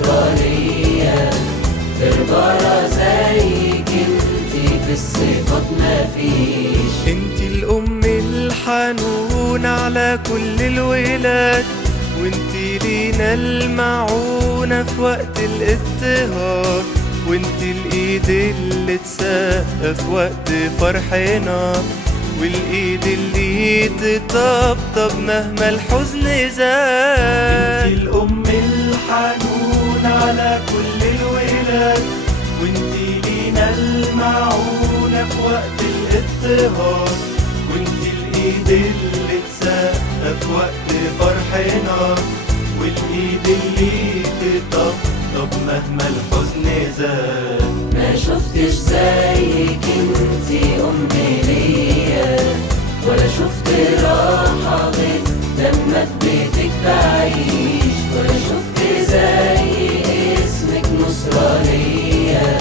نصرانية، بربرة زيك انتي في الصفات مفيش. انتي الأم الحنون على كل الولاد، وانتي لينا المعونة في وقت الاضطهاد، وانتي الإيد اللي تسقف وقت فرحنا، والإيد اللي تطبطب مهما الحزن زاد. انتي الأم الحنون على كل الولاد، وانتي لينا المعونة في وقت الاضطهاد، وانتي الإيد اللي تسقف وقت فرحنا، والإيد اللي تطبطب مهما الحزن زاد. ما شفتش زيك انتي أم ليا، ولا شفت راحة غير لما في بيتك بعيش، ولا شفت زي اسمك نصرانية،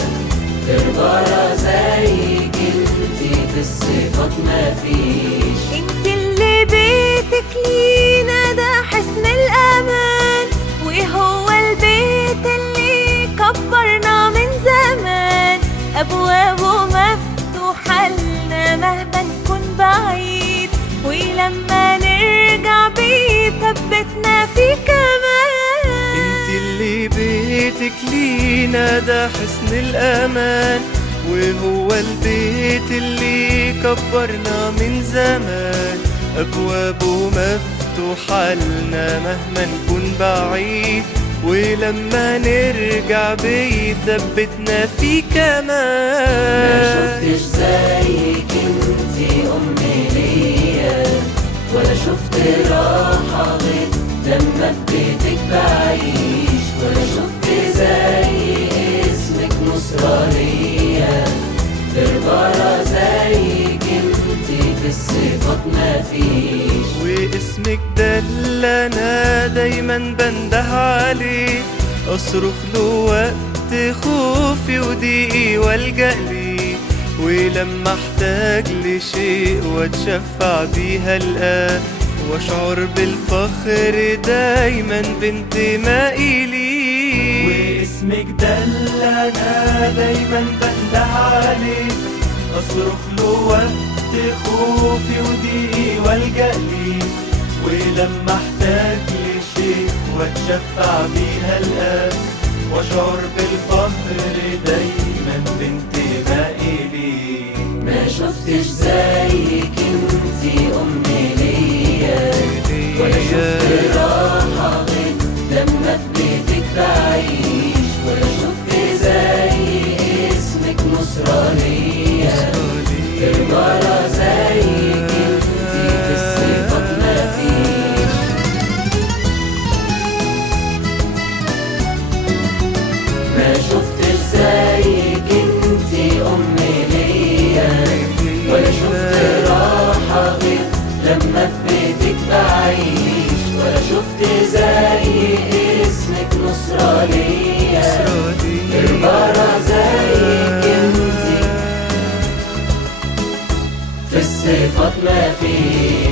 بربرة زيك انتي في الصفات مفيش. انت اللي بيتك لينا ده حصن الأمان، وهو البيت اللي كبرنا من زمان، أبوابه مفتوحة لنا مهما نكون بعيد، ولما نرجع بيثبتنا في كمان. انت اللي بيتك لينا ده حصن الأمان، وهو البيت اللي كبرنا من زمان، أبوابه مفتوحة لنا مهما نكون بعيد، ولما نرجع بيثبتنا في كمان. ما شفتش زيك انتي أم ليا، ولا شفت راحة غير لما في بيتك بعيش، ولا شفت زي اسمك نصرانية، بربرة زيك انتي في الصفات مفيش. واسمك ده اللي انا دايما بنده عليه، اصرخ له وقت خوفي وضيقي والجأ ليه، ولما احتاج لشيء واتشفع بيها الآن، واشعر بالفخر دايما بانتمائي ليه. واسمك ده اللي انا دايما بنده عليه، اصرخ له وقت خوفي وضيقي والجأ ليه، ولما احتاج لشيء واتشفع بيها الآن، واشعر بالفخر دايما بانتمائي ليه. ما شفتش زيك انتي أم ليا، ولا شفت راحة غير لما في بيتك بعيش، ولا شفت زي اسمك نصرانية، بربرة زيك انتي في الصفات مفيش. ما شفتش زيك انتي أم ليا، ولا شفت راحة غير لما في بيتك بعيش، ولا شفت زي اسمك نصرانية، بربرة زيك انتي في الصفات مفيش.